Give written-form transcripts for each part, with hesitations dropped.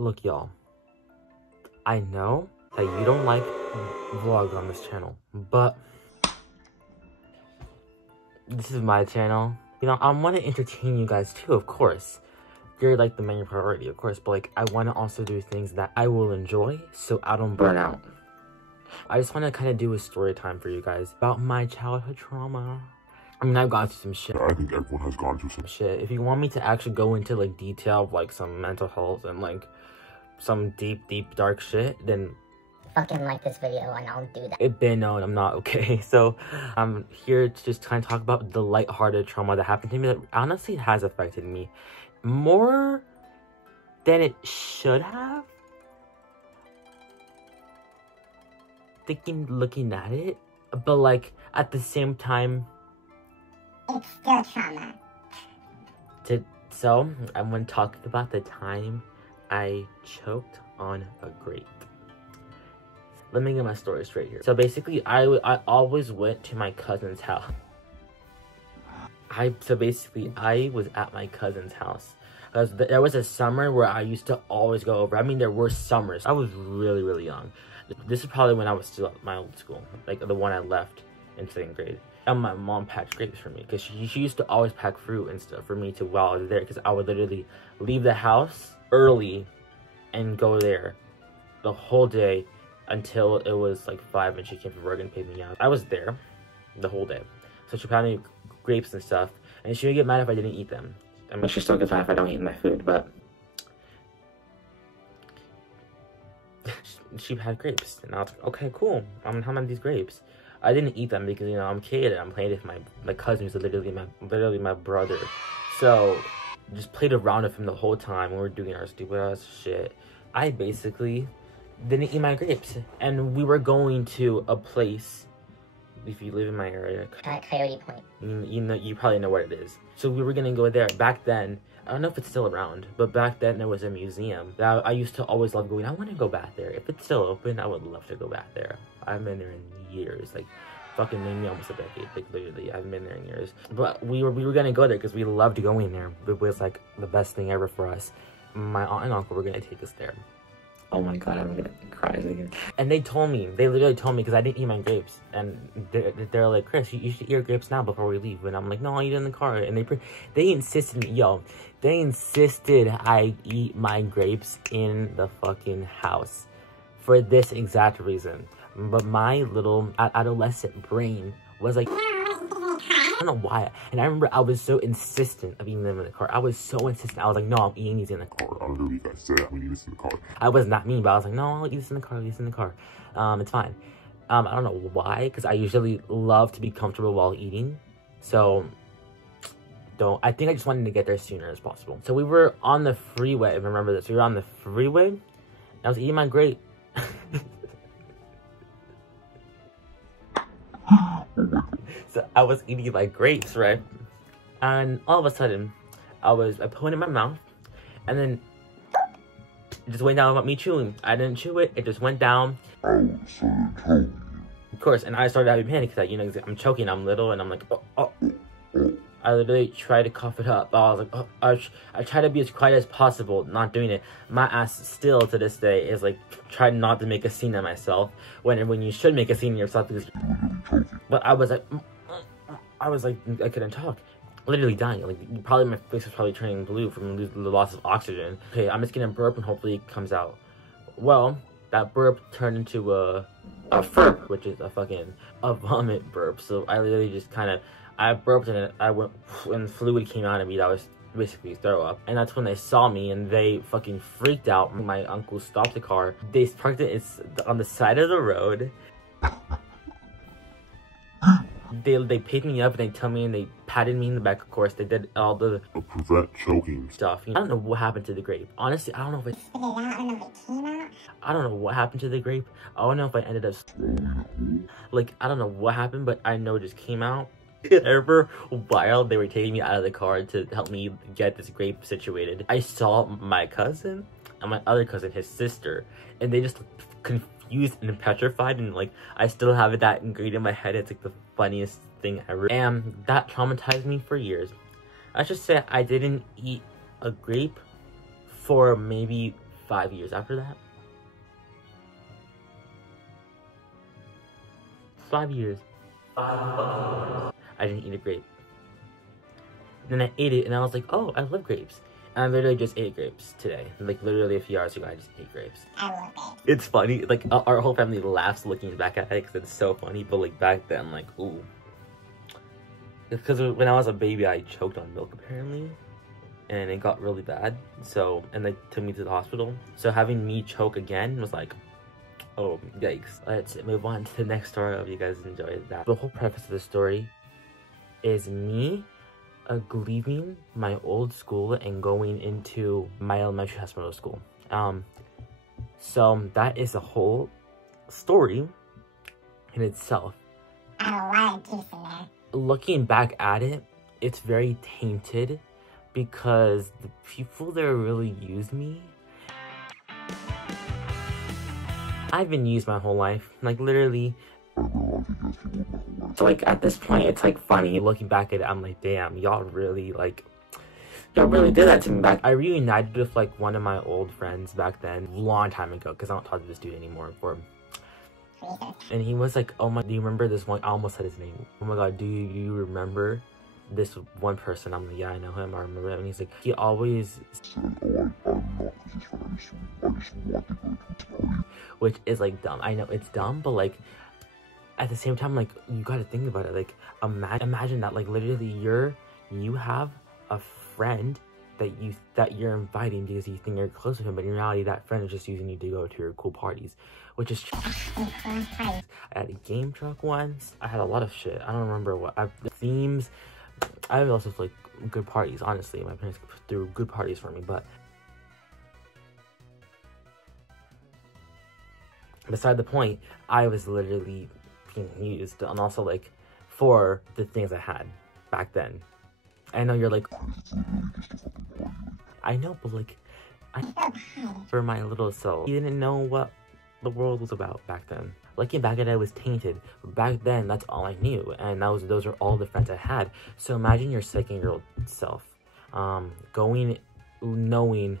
Look, y'all, I know that you don't like vlogs on this channel, but this is my channel. You know, I want to entertain you guys too, of course. You're like the main priority, of course, but like I want to also do things that I will enjoy so I don't burn out. I just want to kind of do a story time for you guys about my childhood trauma. I mean, I've gone through some shit. I think everyone has gone through some shit. If you want me to actually go into like detail of like some mental health and like some deep dark shit, then fucking like this video and I'll do that. It's been known I'm not okay. So I'm here to just kind of talk about the lighthearted trauma that happened to me that honestly has affected me more than it should have. Looking at it, but like at the same time, it's still trauma. So I'm going to talk about the time I choked on a grape. Let me get my story straight here. So basically, I always went to my cousin's house. I was at my cousin's house. There was a summer where I used to always go over. I mean, there were summers. I was really young. This is probably when I was still at my old school, like the one I left in 2nd grade. And my mom packed grapes for me because she used to always pack fruit and stuff for me to while I was there, because I would literally leave the house early and go there the whole day until it was like 5 and she came from work and paid me out. I was there the whole day. So she packed me grapes and stuff, and she would get mad if I didn't eat them. I mean, she still gets mad if I don't eat my food, but she had grapes, and I was like, okay, cool, I'm gonna have these grapes. I didn't eat them because, you know, I'm a kid and I'm playing with my cousin who's literally my brother. So just played around with him the whole time when we were doing our stupid ass shit. I basically didn't eat my grapes, and we were going to a place. If you live in my area, Coyote Point. You probably know where it is. So we were gonna go there. Back then, I don't know if it's still around, but back then there was a museum that I used to always love going. I want to go back there. If it's still open, I would love to go back there. I haven't been there in years, like fucking maybe almost a decade. Like literally, I haven't been there in years. But we were gonna go there because we loved going there. It was like the best thing ever for us. My aunt and uncle were gonna take us there. Oh my god, I'm gonna cry again. And they literally told me, because I didn't eat my grapes, and they're like, Chris, you should eat your grapes now before we leave. And I'm like, no, I'll eat it in the car. And they insisted, they insisted I eat my grapes in the fucking house for this exact reason. But my little adolescent brain was like, I don't know why. And I remember I was so insistent of eating them in the car. I was so insistent. I was like, no, I'm eating these in the car. I don't know what you guys said. I'm eating this in the car. I was not mean, but I was like, no, I'll eat this in the car. I'll eat this in the car. It's fine. I don't know why, because I usually love to be comfortable while eating. So, I think I just wanted to get there sooner as possible. So we were on the freeway, if I remember this. We were on the freeway, and I was eating my grape. So I was eating my grapes, right? And all of a sudden, I put it in my mouth, and then it just went down without me chewing. I didn't chew it, it just went down. Of course, and I started having panic because, you know, I'm choking, I'm little, and I'm like, oh. I literally tried to cough it up. I was like, oh, I try to be as quiet as possible, not doing it. My ass still to this day is like, trying not to make a scene of myself when you should make a scene of yourself, because. But I was like, I couldn't talk, literally dying. Like probably my face was probably turning blue from the loss of oxygen. Okay, I'm just gonna burp and hopefully it comes out. Well, that burp turned into a furp, which is a vomit burp. So I literally just I burped and I went, and fluid came out of me that was basically throw up. And that's when they saw me and they fucking freaked out. My uncle stopped the car. They parked it on the side of the road. They picked me up and they told me, and they patted me in the back, of course. They did all the prevent choking stuff. I don't know what happened to the grape. Honestly, I don't know if it came out. I don't know what happened to the grape. I don't know if I ended up like, I don't know what happened, but I know it just came out. For a while, they were taking me out of the car to help me get this grape situated. I saw my cousin and my other cousin, his sister, and they just confused and petrified, and like I still have that ingrained in my head. It's like the funniest thing ever, and that traumatized me for years. I should say I didn't eat a grape for maybe 5 years after that. 5 years. 5 fucking years. I didn't eat a grape. Then I ate it and I was like, oh, I love grapes. And I literally just ate grapes today. Like literally a few hours ago, I just ate grapes. I love it. It's funny, like our whole family laughs looking back at it because it's so funny. But like back then, like, ooh. Because when I was a baby, I choked on milk apparently. And it got really bad. So, and they took me to the hospital. So having me choke again was like, oh, yikes. Let's move on to the next story. I hope you guys enjoyed that. The whole preface of the story is me leaving my old school and going into my elementary hospital school. So that is a whole story in itself. I have a lot of juice in there. Looking back at it, it's very tainted because the people there really used me. I've been used my whole life, like literally. So like at this point, it's like funny looking back at it. I'm like, damn, y'all really did that to me back. I reunited with like one of my old friends back then, a long time ago, because I don't talk to this dude anymore. And he was like, oh my, do you remember this one? I almost said his name. Oh my god, do you remember this one person? I'm like, yeah, I know him. I remember him. And he's like, he always said, oh, I'm not his friend. I just want to go to his party. Which is like dumb. I know it's dumb, but like at the same time, like you gotta think about it. Like imagine that, like literally you have a friend that you're inviting because you think you're close to him, but in reality that friend is just using you to go to your cool parties, which is I had a game truck once. I had a lot of shit. I don't remember what the themes. I have also like good parties. Honestly, my parents threw good parties for me, but beside the point, I was literally being used, and also like for the things I had back then. I know you're like, I know, but like, for my little soul, you didn't know what the world was about back then. Looking back at it, I was tainted. Back then, that's all I knew, and those are all the friends I had. So imagine your second-year-old self, knowing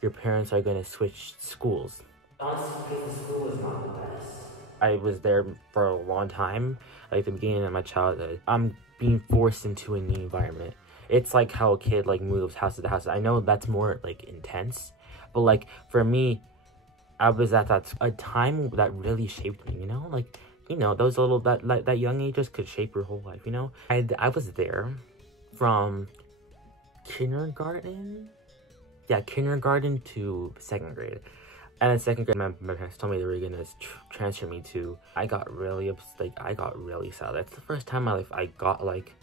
your parents are going to switch schools. Honestly, because the school was not the best. I was there for a long time, like the beginning of my childhood. I'm being forced into a new environment. It's like how a kid like moves house to house. I know that's more like intense, but like for me, I was at a time that really shaped me, you know? Like, you know, those little, that young ages could shape your whole life, you know? I was there from kindergarten? Yeah, kindergarten to 2nd grade. And in 2nd grade, my parents told me they were gonna transfer me to, I got really sad. That's the first time in my life I got like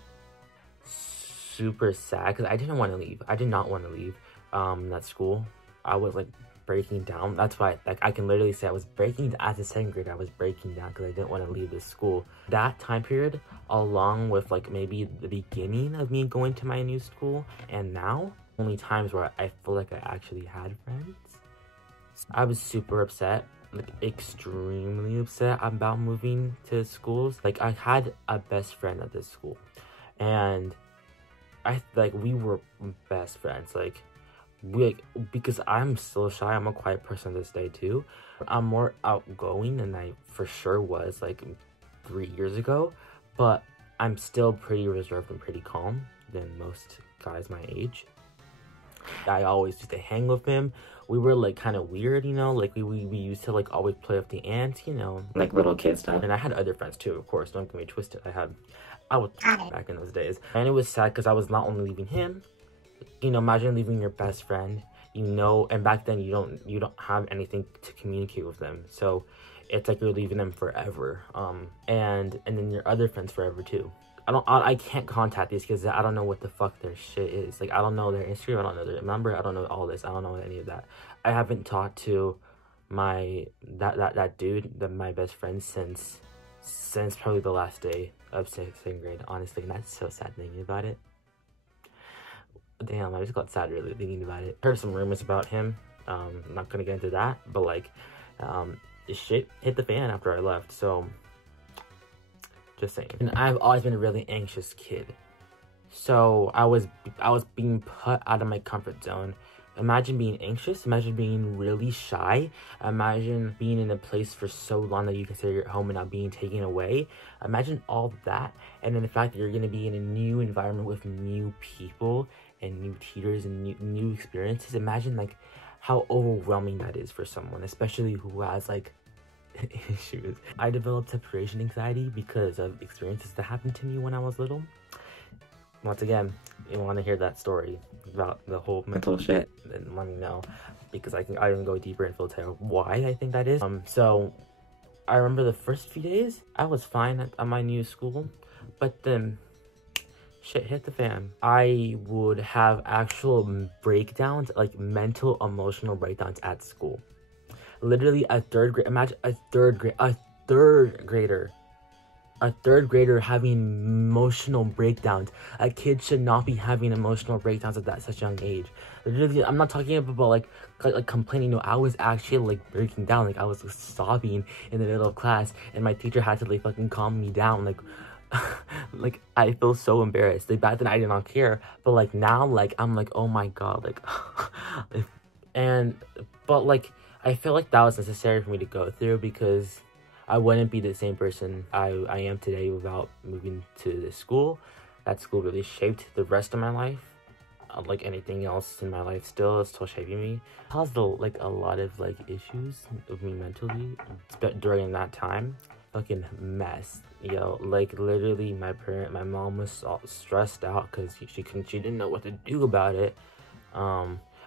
super sad because I didn't want to leave. I did not want to leave that school. I was like breaking down. That's why, like, I can literally say I was breaking down. As a 2nd grade, I was breaking down because I didn't want to leave this school. That time period, along with like maybe the beginning of me going to my new school, and now only times where I feel like I actually had friends. I was super upset, like extremely upset about moving to schools. Like I had a best friend at this school, and we were best friends. Like because I'm still shy, I'm a quiet person this day too. I'm more outgoing than I for sure was like 3 years ago, but I'm still pretty reserved and pretty calm than most guys my age. I always used to hang with him. We were like kind of weird, you know, like we used to like always play with the ants, you know, like little kid stuff. And I had other friends too, of course, don't get me twisted. I was back in those days, and it was sad because I was not only leaving him, you know, imagine leaving your best friend, you know, and back then you don't have anything to communicate with them, so it's like you're leaving them forever, and then your other friends forever too. I can't contact these kids. I don't know what the fuck their shit is. Like, I don't know their Instagram, I don't know their number, I don't know all this, I don't know any of that. I haven't talked to that dude, my best friend, since probably the last day of 2nd grade, honestly, and that's so sad thinking about it. Damn, I just got sad really thinking about it. Heard some rumors about him, I'm not gonna get into that, but like, this shit hit the fan after I left, so just saying. And I've always been a really anxious kid, so I was being put out of my comfort zone Imagine being anxious, imagine being really shy, imagine being in a place for so long that you consider your home and not being taken away. Imagine all that, and then the fact that you're going to be in a new environment with new people and new teachers and new experiences. Imagine like how overwhelming that is for someone, especially who has like issues. I developed separation anxiety because of experiences that happened to me when I was little. Once again, you want to hear that story about the whole mental shit, then let me know, because I can go deeper and filter why I think that is. So I remember the first few days I was fine at my new school, but then shit hit the fan. I would have actual breakdowns, like mental emotional breakdowns at school. Literally a third grade, imagine a third grader having emotional breakdowns. A kid should not be having emotional breakdowns at such a young age. Literally, I'm not talking about like complaining. No, I was actually like breaking down. Like I was sobbing in the middle of class, and my teacher had to like fucking calm me down. Like, like I feel so embarrassed. Like back then I did not care, but like now, like I'm like, oh my god, like, but like I feel like that was necessary for me to go through, because I wouldn't be the same person I am today without moving to this school. That school really shaped the rest of my life. Like anything else in my life, it's still shaping me. It caused like a lot of like issues with me mentally during that time. Fucking mess, yo. Like literally, my mom was all stressed out because she didn't know what to do about it.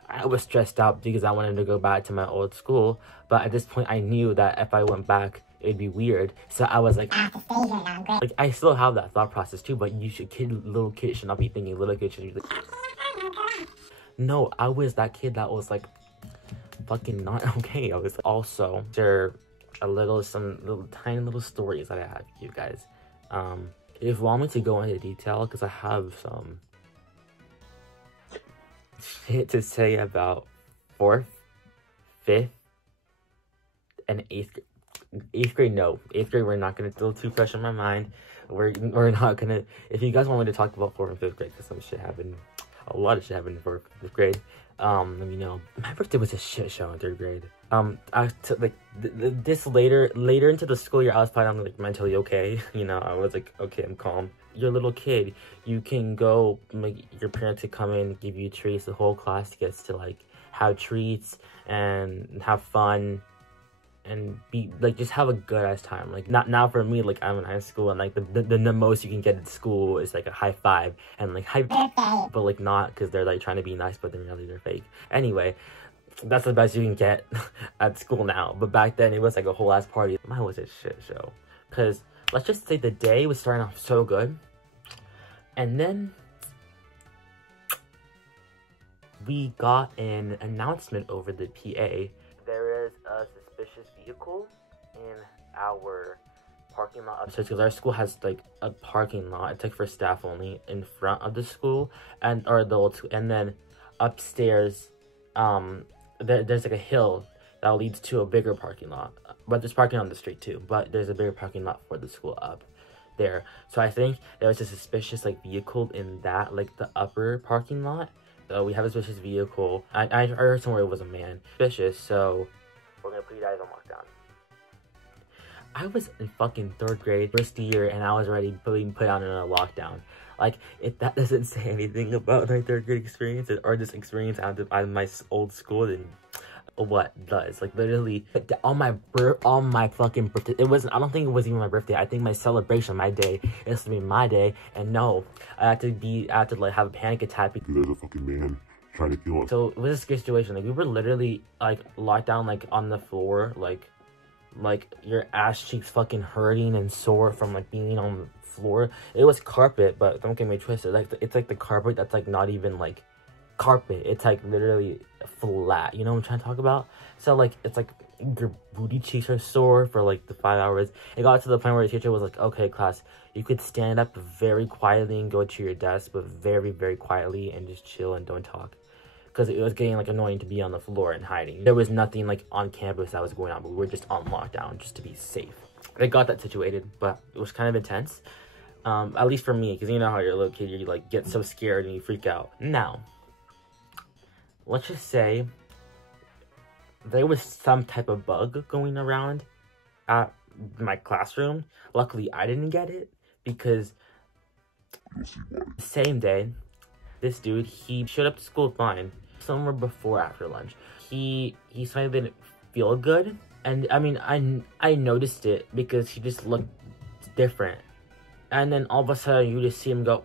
I was stressed out because I wanted to go back to my old school, but at this point I knew that if I went back it'd be weird, so I was like, like I still have that thought process too, but little kids should not be thinking. Little kids should be like, no, I was that kid that was like fucking not okay. I was also share some tiny little stories that I have for you guys. If you want me to go into detail, because I have some shit to say about 4th, 5th, and 8th grade. No, 8th grade we're not gonna, still too fresh in my mind. We're not gonna. If you guys want me to talk about 4th and 5th grade, because some shit happened, a lot of shit happened in 4th and 5th grade, let me know. My birthday was a shit show in 3rd grade. This later into the school year, I was probably like mentally okay. You know, I was like, okay, I'm calm. You're a little kid, you can go, like, your parents could come in, give you treats. The whole class gets to like have treats and have fun and be like, just have a good ass time. Like, not now for me, like I'm in high school, and like the most you can get at school is like a high five and like high, but like not, because they're like trying to be nice, but then really they're fake. Anyway, that's the best you can get at school now, but back then it was like a whole ass party. Mine was a shit show, because let's just say the day was starting off so good, and then we got an announcement over the PA. There is a suspicious vehicle in our parking lot. So because our school has like a parking lot, it's like for staff only, in front of the school and then upstairs, there's like a hill that leads to a bigger parking lot. But there's parking on the street too, but there's a bigger parking lot for the school up there. So I think there was a suspicious like vehicle in that, like the upper parking lot. So we have a suspicious vehicle. I heard somewhere it was a man. Suspicious, so we're gonna put you guys on lockdown. I was in fucking 3rd grade, first year, and I was already being put out in a lockdown. Like, if that doesn't say anything about my 3rd grade experience or this experience out of my old school, then what does? Like, literally on my fucking birthday, it wasn't, I don't think it was even my birthday. I think my celebration, my day, it's to be my day, and no, I had to like have a panic attack because There's a fucking man trying to kill us. so it was a scary situation. Like, we were literally like locked down, like on the floor, like your ass cheeks fucking hurting and sore from like being on the floor. It was carpet, but don't get me twisted, like it's like the carpet that's like not even like carpet, it's like literally flat, you know what I'm trying to talk about? So like it's like your booty cheeks are sore for like the 5 hours. It got to the point where the teacher was like, okay class, you could stand up very quietly and go to your desk, but very, very quietly, and just chill and don't talk, because it was getting like annoying to be on the floor and hiding. There was nothing like on campus that was going on, but we were just on lockdown just to be safe. I got that situated, but it was kind of intense, at least for me, because you know how you're a little kid, you like get so scared and you freak out. Now let's just say there was some type of bug going around at my classroom. Luckily, I didn't get it because the same day, this dude, he showed up to school fine, somewhere before after lunch. He suddenly didn't feel good, and I mean, I noticed it because he just looked different. And then all of a sudden, you just see him go.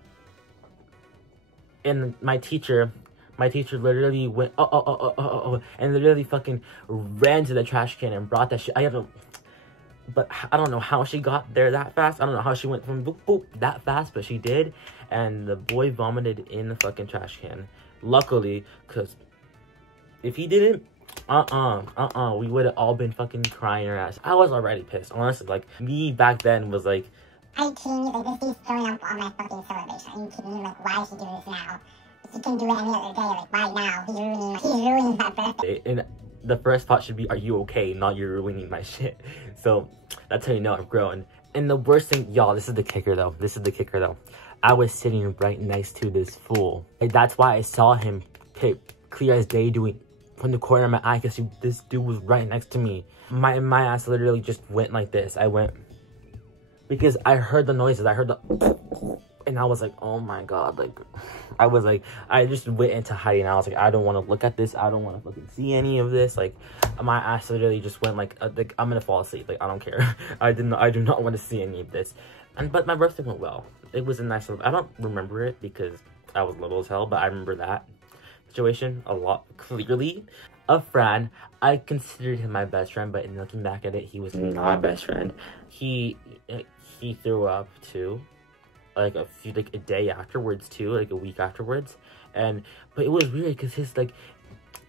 And my teacher literally went, and literally fucking ran to the trash can and brought that shit. I don't know how she got there that fast. I don't know how she went from boop, boop, that fast, but she did. And the boy vomited in the fucking trash can. Luckily, because if he didn't, we would have all been fucking crying our ass. I was already pissed, honestly. Like, me back then was like, are you kidding me? Like, this dude's throwing up on my fucking celebration. Are you kidding me? Like, why is he doing this now? If he can do it any other day, like, why now? He's ruining my birthday. And the first thought should be, are you okay? Not you're ruining my shit. So, that's how you know I've grown. And the worst thing, y'all, this is the kicker though. I was sitting right next to this fool. Like, that's why I saw him clear as day doing from the corner of my eye, because this dude was right next to me. My ass literally just went like this. I went, because I heard the noises. I heard the, and I was like, oh my god, like, I just went into hiding. I was like, I don't want to look at this. I don't want to fucking see any of this. Like, my ass literally just went like I'm gonna fall asleep. Like, I don't care. I do not want to see any of this. But my birthday went well. It was a nice little, I don't remember it because I was little as hell, but I remember that situation a lot clearly. A friend, I considered him my best friend, but in looking back at it, he was not my best friend. He threw up too, like a day afterwards too, like a week afterwards. But it was weird because his, like,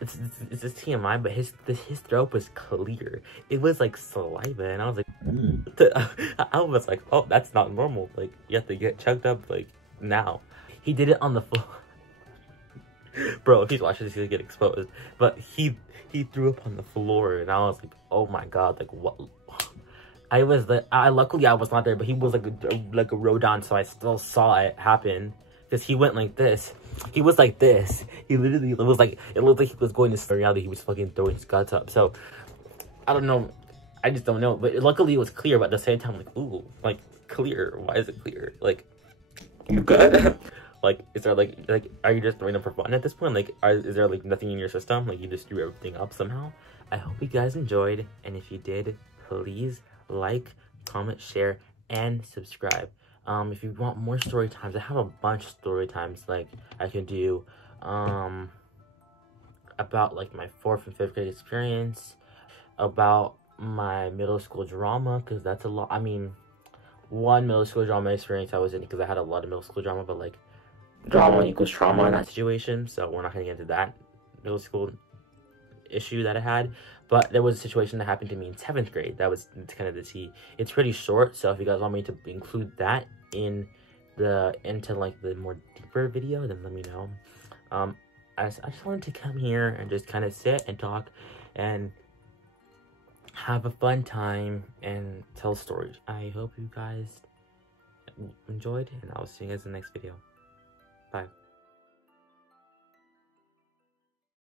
it's just TMI, but his throat was clear. It was like saliva, and I was like, I was like, oh, that's not normal. Like, you have to get checked up like now. He did it on the floor. Bro, if he's watching this, he'll get exposed. But he threw up on the floor, and I was like, oh my god, like, what? I was like, luckily I was not there, but he was like a rodon, so I still saw it happen. Because he went like this. He was like this. He literally was like, it looked like he was going to spin reality. He was fucking throwing his guts up. So, I don't know. I just don't know. But luckily it was clear, but at the same time, like, ooh, like, clear. Why is it clear? Like, you good? Like, is there like, are you just throwing up for fun at this point? Like, is there like nothing in your system? Like, you just threw everything up somehow? I hope you guys enjoyed. And if you did, please like, comment, share, and subscribe. If you want more story times, I have a bunch of story times like I could do about like my 4th and 5th grade experience, about my middle school drama, because that's a lot. I mean, one middle school drama experience I was in, because I had a lot of middle school drama, but like drama equals trauma in that situation, so we're not gonna get into that middle school issue that I had. But there was a situation that happened to me in 7th grade. That was kind of the tea. It's pretty short, so if you guys want me to include that into like the more deeper video, then let me know. I just wanted to come here and just kind of sit and talk and have a fun time and tell stories. I hope you guys enjoyed, and I'll see you guys in the next video. Bye.